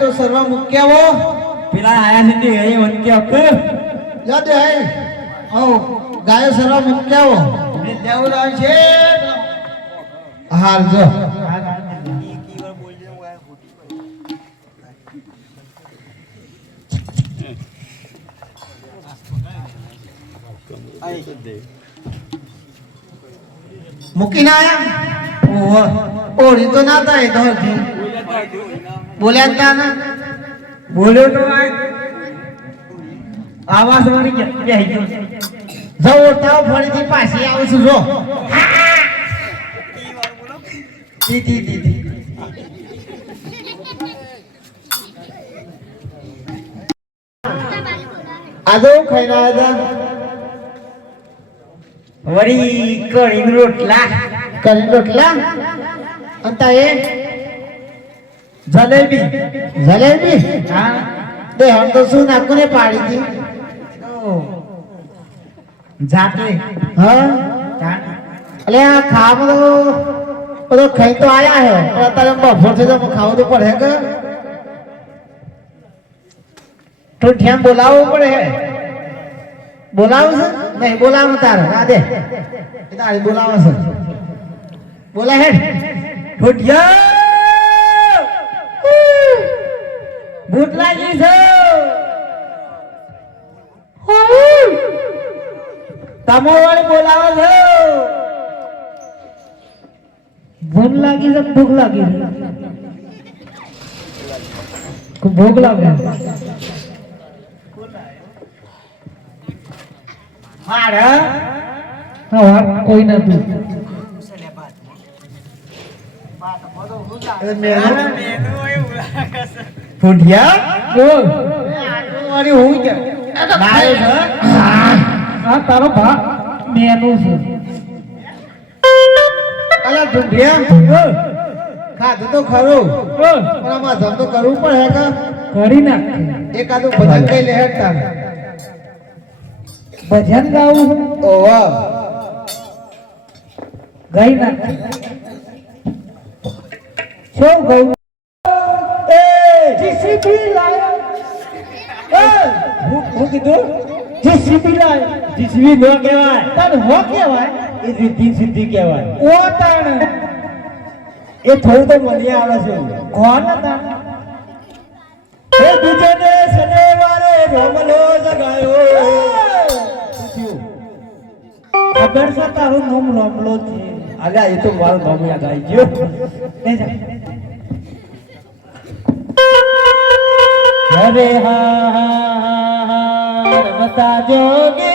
તો પેલા આયા છે તે એ વનકે અક યા હે. ઓ ગાય સર્વ મુક્યા ને દેવું લાવ છે. હાર જો. મૂકીને આયા? ઓહો ઓળી તો ના થાય ઘરથી બોલ્યા જ તા ના બોલ્યો તો આ આવાસ વાળી કે બેહી ગયો છે. જાઓ ઓટાઓ ફરીથી પાછી આવું છું જો દી દી દી દી આજે હું ખાઈને આવ્યા હતા વળી કઢી રોટલા કરી રોટલા અંતા એ જલેબી. જલેબી? હા. બે હમ તો શું નાખું ને પાડી દી જાતે હા? અલે આ ખાવાનું બધો ખાઈ તો આયા હે. પણ બફર છે તો ખાવું તો પડે કે? તો ઠેમ બોલાવવું પડે હે? બોલાવું છે? નહીં બોલાવું તારે. આ દે. તારે બોલાવો છે. બોલા હે. ઠોઠિયા ભૂત લાગી છે તમો વાળી બોલાવો છો. ભૂખ લાગી છે ભૂખ લાગી છે? ભૂખ લાગે મારા કોઈ નથી ઠોઠિયા બોલ. વાળી હું. કે લાયો છે આ તારો ભા મેનું છે. અલા ઢૂંઢિયા ખાધું તો ખરું. પણ આમાં ધંધો કરવું પણ હે કે? કરી નાખ એકાદું ભજન કઈ લે હેડ તારે? ભજન ગાવું? ઓવા. ગાઈ નાખ શું એ જીસીબી લાયો એ હું હું કીધું જીસીબી લાયો હો કેવાય એ રીતિ સિદ્ધિ કહેવાય ઓ તાણ એ થોડું તો મને આવે છે કોણ તાણ એ બીજે ને શનિવારે રોમલો જગાયો તારું નામ રોમલો છે અલ્યા એ તો મારું નામ યાદ ગયો અરે હા હા હા રમતા જોગી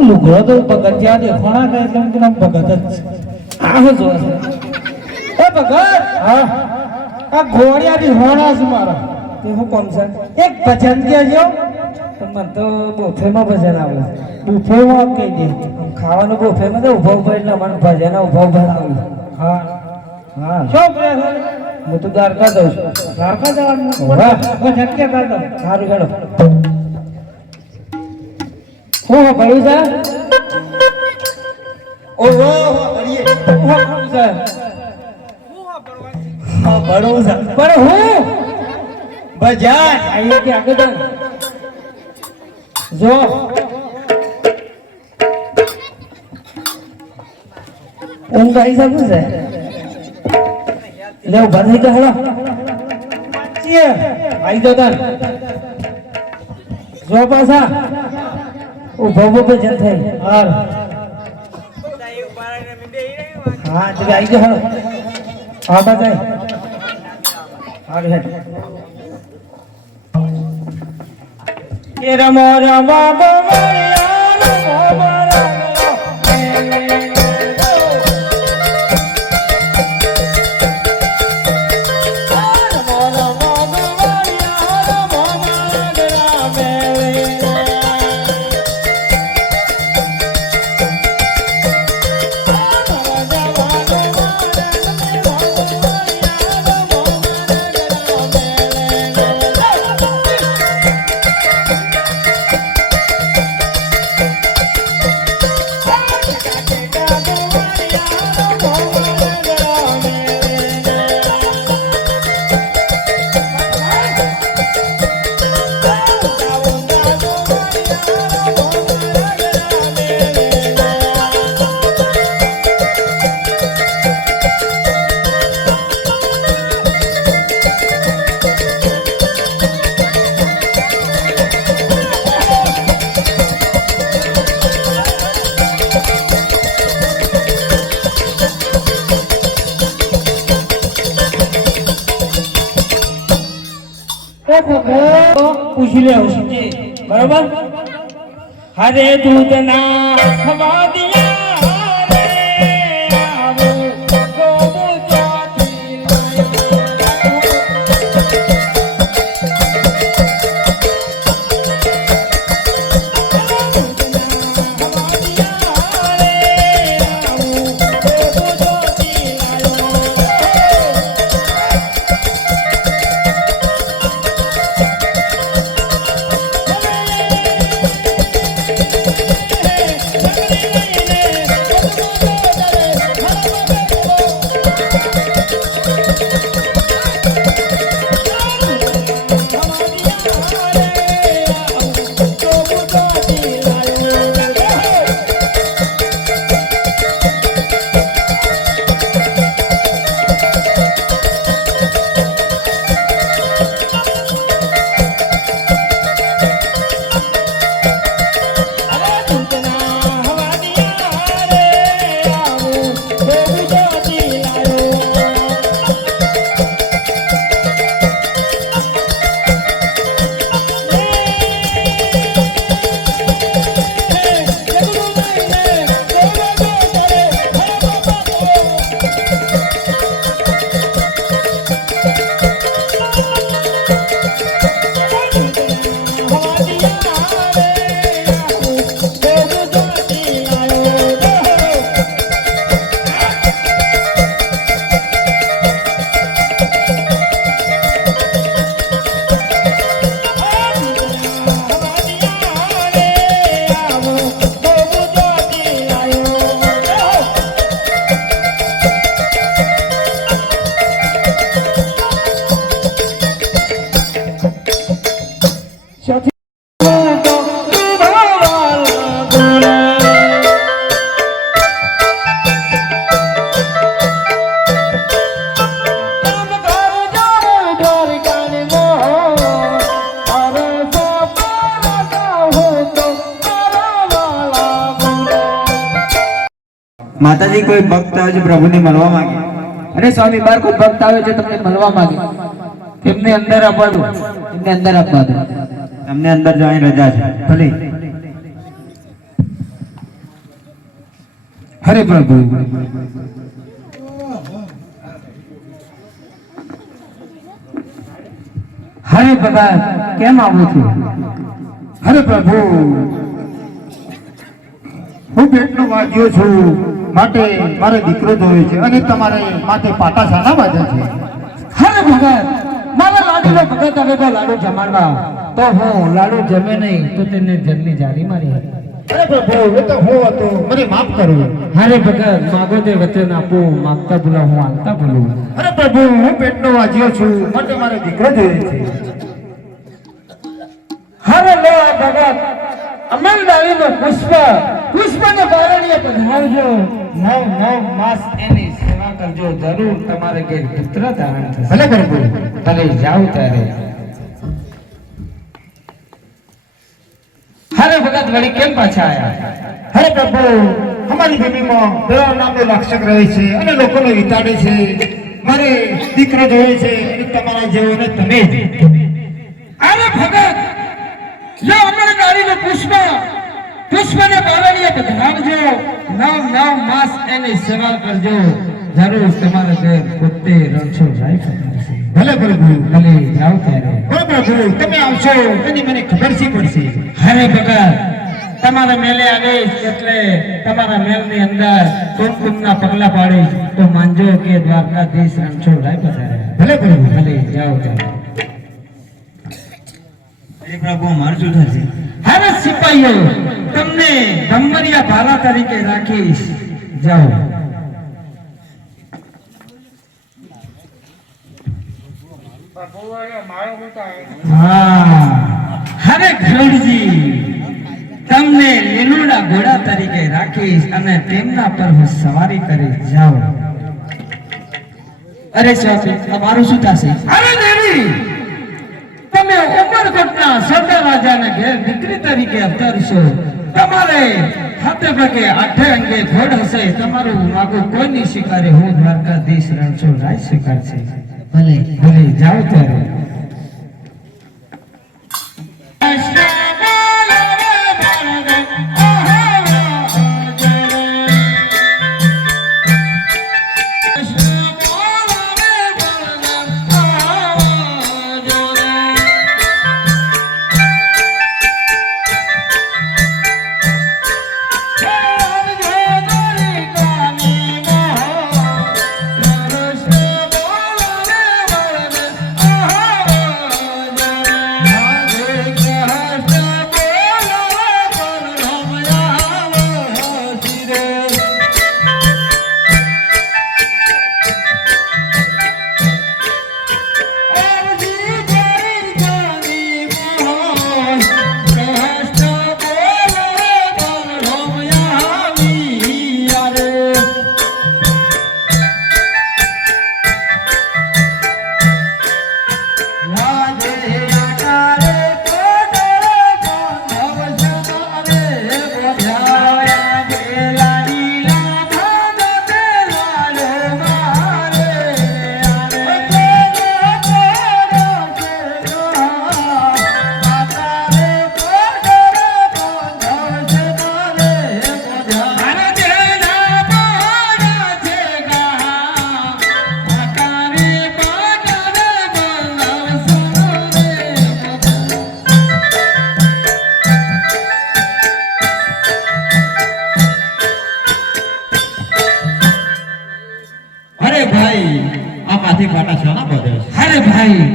જો તો ભગત જ્યાં દેખોણા કરે એટલે હું નામ ભગત જ આ હું જોવે છે? એ ભગત! હા. આ ઘોડિયાથી હોણા છે મારા. તે હું કોણ છે? એક ભજન કે જો મને તો બુફેમાં ભજન આવે બુફેમાં કહી દે. ખાવાનું બુફેમાં તો ઊભો ઊભો એટલે મને ભજન ઊભો ઊભો આવે હા. હા. શું કરે હું તો દ્વારકા દઉં છું. દ્વારકા જવાનું. ભજન કે કરતો સારું હેડો હું ભણ્યું છે? ઓહો કરીએ હું ભણ્યું છે? હા ભણવું છે. પણ હું? ભજન. આઈએ કે આગળ. જો. ઊંઘ આવી શકું છે? લે ઊભા થઈ જા હેડો. ચીએ આવી જાઓ તાર જો પાછા. ઊભો ઊભો જન થઈ હાર હા તમે આવી જાઓ હા બતાય હા હેડ. કે રમો રમો. પૂછી લે બરોબર? હરે દૂધના ખવા દિયા માતાજી કોઈ ભક્ત આવે છે, પ્રભુને મળવા માંગે? અરે સ્વામી, બાર કોઈ ભક્ત આવે છે, તમને મળવા માંગે? એમને અંદર આપવા દો. એમને અંદર આપવા દો. તમને અંદર જવાની રજા છે. ભલે. હરે પ્રભુ. હરે ભગવાન કેમ આવું છું? હરે પ્રભુ. હું પેટનો વાગ્યો છું. માટે મારે દીકરો જોયો છે અને તમારે માથે પાટા શાના બાંધ્યા છે. હરે ભગત મારા લાડુનો ભગત હવે તો લાડુ જમાડવા. તો હું લાડુ જમે નહીં તો તેને જમની જારી મારી અરે પ્રભુ એ તો હું હતો. મને માફ કરો. હરે ભગત માગો તે વચન આપો માગતા ભૂલા હું આલતા ભૂલું. અરે પ્રભુ હું પેટનો વાજ્યો છું માટે મારે દીકરો જોઈએ છે. હરે લો ભગત અમલ ડાળીનો પુષ્પ પુષ્પને બારણીએ પધારજો નવ નવ માસ એની સેવા કરજો. જરૂર તમારે કે પુત્ર ધારણ થશે. ભલે પ્રભુ ભલે જાઓ ત્યારે. હરે ભગત વળી કેમ પાછા આયા? હરે પ્રભુ અમારી ભૂમિમાં દેવા નામનો રક્ષક રહે છે અને લોકોને વિતાડે છે. મારે દીકરો જોઈએ છે અને તમારા જેવોને તમે જ. અરે ભગત લો અમર ડાળીનો પુષ્પ. પુષ્પને બારણીએ પધરાવજો. નવ નવ માસ એની સેવા કરજો. જરૂર તમારે ઘેર પોતે રણછો જાય પધારશે ભલે પ્રભુ ભલે જાવ ત્યારે ભલે ગુરુ. તમે આવશો એની મને ખબર શી પડશે? હરે ભગત તમારા મેલે આવીશ એટલે તમારા મેલની અંદર કુમકુમના પગલા પાડીશ. તો માનજો કે દ્વારકાધીશ રણછોડ રાય પધારે ભલે ભલે ભલે જાઓ ત્યારે હવે સિપાહીઓ તમને ગમરિયા ભાલા તરીકે રાખીશ. જાઓ. હા. ઘોડા તરીકે રાખીશ અને તેમના પર હું સવારી કરી જાઓ. અરે સ્વામી, તમારું શું થશે? અરે દેવી! ઉમરકોટના સરદાર રાજાના ઘેર દીકરી તરીકે અવતરશો. તમારે હાથે પગે આઠે અંગે ઘોડ હશે. તમારું માગું કોઈની સ્વીકારે હું દ્વારકાધીશ રણછોડ રાય છે. ભલે. ભલે જાઓ ત્યારે. અરે ભાઈ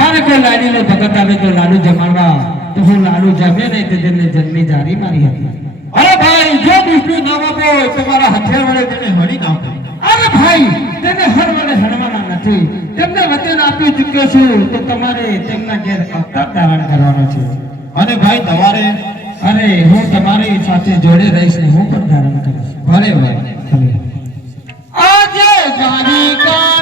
મારે કોઈ લાડીનો ભગત આવે તો લાડુ જમાડવા? તો હું લાડુ જમે નહીં તે તેમને જન્મી જારી મારી હતી. અરે ભાઈ જો વિષ્ણુ નામ આપો તમારા હથિયાર વડે તેને હણી નાખો અરે ભાઈ તેને હર વડે હણવાના નથી. તેમને વચન આપી ચૂક્યો છું તો તમારે તેમના ઘેર અવતાર ધારણ કરવાનો છે. અને ભાઈ તમારે અરે હું તમારી સાથે જોડે રહીશ ને હું પણ ધારણ કરીશ. ભલે ભાઈ આજે જાની કા